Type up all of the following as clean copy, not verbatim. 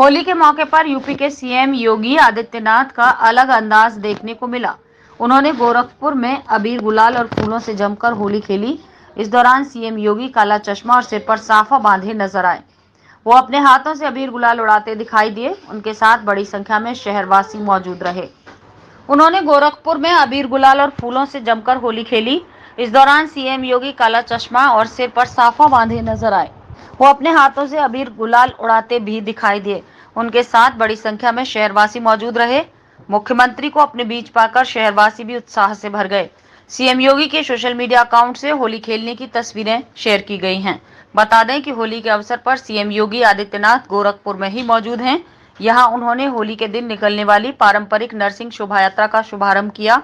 होली के मौके पर यूपी के सीएम योगी आदित्यनाथ का अलग अंदाज देखने को मिला। उन्होंने गोरखपुर में अबीर गुलाल और फूलों से जमकर होली खेली। इस दौरान सीएम योगी काला चश्मा और सिर पर साफा बांधे नजर आए। वो अपने हाथों से अबीर गुलाल उड़ाते दिखाई दिए। उनके साथ बड़ी संख्या में शहरवासी मौजूद रहे। उन्होंने गोरखपुर में अबीर गुलाल और फूलों से जमकर होली खेली। इस दौरान सीएम योगी काला चश्मा और सिर पर साफा बांधे नजर आए। वो अपने हाथों से अबीर गुलाल उड़ाते भी दिखाई दिए। उनके साथ बड़ी संख्या में शहरवासी मौजूद रहे। मुख्यमंत्री को अपने बीच पाकर शहरवासी भी उत्साह से भर गए। सीएम योगी के सोशल मीडिया अकाउंट से होली खेलने की तस्वीरें शेयर की गई हैं। बता दें कि होली के अवसर पर सीएम योगी आदित्यनाथ गोरखपुर में ही मौजूद हैं। यहां उन्होंने होली के दिन निकलने वाली पारंपरिक नरसिंह शोभा यात्रा का शुभारंभ किया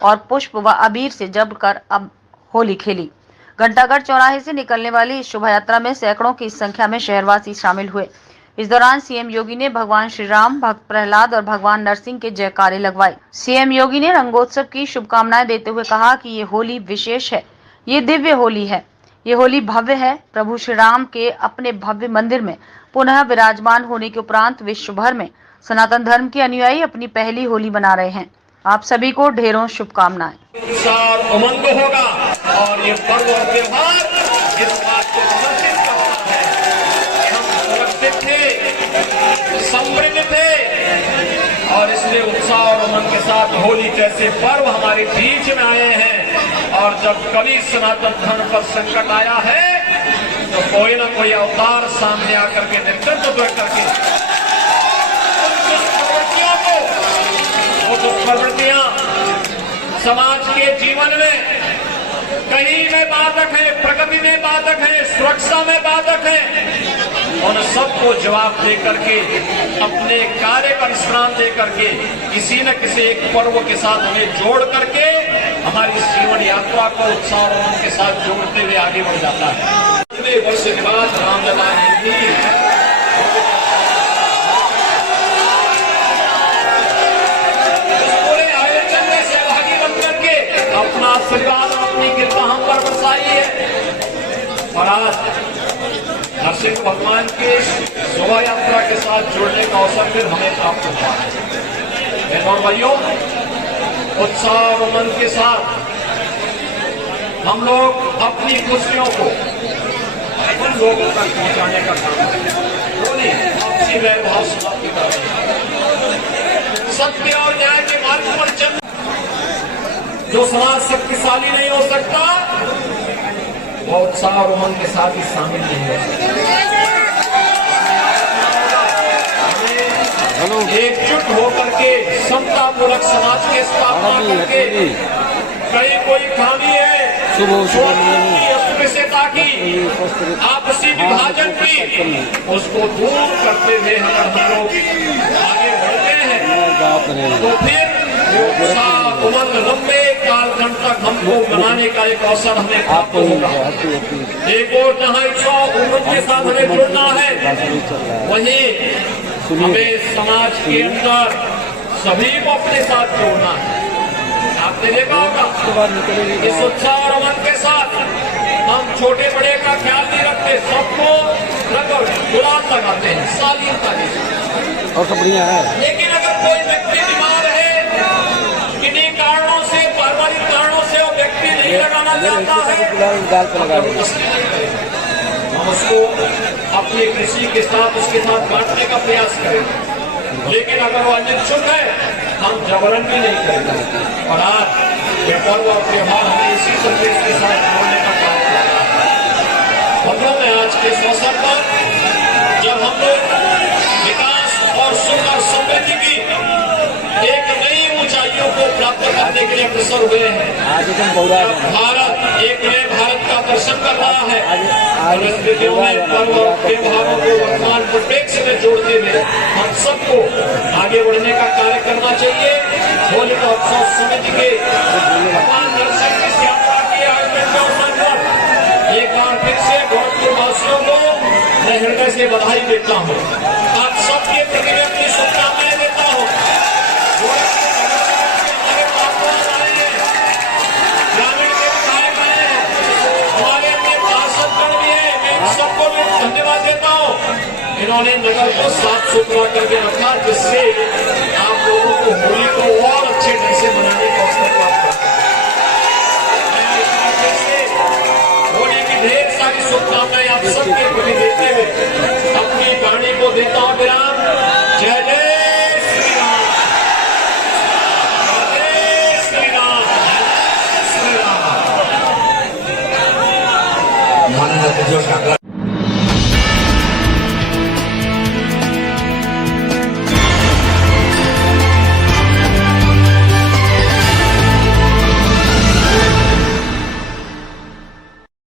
और पुष्प व अबीर से जमकर अब होली खेली। घंटाघर चौराहे से निकलने वाली इस शोभा यात्रा में सैकड़ों की संख्या में शहरवासी शामिल हुए। इस दौरान सीएम योगी ने भगवान श्री राम, भक्त प्रहलाद और भगवान नरसिंह के जयकारे लगवाए। सीएम योगी ने रंगोत्सव की शुभकामनाएं देते हुए कहा कि ये होली विशेष है, ये दिव्य होली है, ये होली भव्य है। प्रभु श्री राम के अपने भव्य मंदिर में पुनः विराजमान होने के उपरांत विश्व भर में सनातन धर्म के अनुयायी अपनी पहली होली मना रहे हैं। आप सभी को ढेरों शुभकामनाएं। उमंग होगा और ये पर्व और त्योहार इस बात को सुनिश्चित करता है कि हम सुरक्षित थे, समृद्ध थे और इसलिए उत्साह और उमंग के साथ होली जैसे पर्व हमारे बीच में आए हैं। और जब कभी सनातन धर्म पर संकट आया है तो कोई ना कोई अवतार सामने आकर के नेतृत्व करके वो दुष्प्रवृत्तियां समाज के जीवन में कहीं में बाधक है, प्रगति में बाधक है, सुरक्षा में बाधक है, उन सबको जवाब दे करके अपने कार्य का विश्राम दे करके किसी न किसी एक पर्व के साथ हमें जोड़ करके हमारी जीवन यात्रा को उत्साह के साथ जोड़ते हुए आगे बढ़ जाता है। इतने वर्ष के बाद रामलला जी अपना आशीर्वाद अपनी कृपा हम पर बरसाई है और आज नरसिंह भगवान के शोभा यात्रा के साथ जुड़ने का अवसर फिर हमें प्राप्त हुआ है। और भाइयों, उत्साह और उमंग के साथ हम लोग अपनी खुशियों को उन लोगों तक पहुंचाने का काम करें। आपसी वैभव समाप्ति करें, सत्य और न्याय के मार्ग पर चल। जो समाज शक्तिशाली नहीं हो सकता वो उत्साह और उमंग के साथ ही शामिल नहीं हो सकता। एकजुट होकर के समतापूर्वक समाज के स्थापना करके कहीं कोई खामी है अस्पृश्यता की, आपसी विभाजन की, उसको दूर करते हुए हम लोग आगे बढ़ते हैं तो फिर उमंग लंबे कालखंड तक हमको बनाने का एक अवसर हमें प्राप्त होगा। एक और जहाँ इच्छा उम्र के साथ हमें जुड़ना है, वहीं हमें समाज के अंदर सभी को अपने साथ जोड़ना है। आपने देखा होगा इस उत्साह और उमंग के साथ हम छोटे बड़े का ख्याल नहीं रखते, सबको रंग और गुलाल लगाते हैं, शालीनता के और सब बढ़िया है। लेकिन अगर कोई व्यक्ति बीमार है, किन्हीं कारणों से, पारिवारिक कारणों से वो व्यक्ति नहीं लगाना चाहता है, हम उसको अपनी कृषि के साथ उसके साथ बांटने का प्रयास करें। लेकिन अगर वो अनिच्छुक है हम जबरन भी नहीं करेंगे। और आज ये पर्व और त्योहार हमें इसी संदेश के साथ जोड़ने का काम कर रहा है। बंधुओं में आज के इस अवसर पर जब हम लोग विकास और सुख और समृद्धि की एक नई ऊंचाइयों को प्राप्त करने के लिए अग्रसर हुए हैं, भारत एक नए भारत का दर्शन कर रहा है और इस स्थितियों में पर्व और त्योहारों को वर्तमान परिप्रेक्ष्य में जोड़ते हुए हम सबको आगे बढ़ने का कार्य करना चाहिए। होली का उत्सव समिति के भगवान नरसिंह की यात्रा के आयोजन के अवसर पर एक बार फिर से गोरखपुर वासियों को मैं हृदय से बधाई देता हूँ। आप सबके प्रति मैं अपनी शुभकामनाएं देता हूँ। ग्रामीण के विधायक आए हैं, हमारे अपने पार्षदगण भी हैं, मैं सबको धन्यवाद देता हूँ। इन्होंने नगर को साफ सुथरा करके रखा, जिससे आप लोगों को होली को और अच्छे ढंग से मनाने का अवसर प्राप्त होगा। होली की ढेर सारी शुभकामनाएं आप सबके प्रति देते हुए अपनी वाणी को देता हूं विराम। जय जय श्री राम, जय श्री राम, जय श्री राम। माननीय जो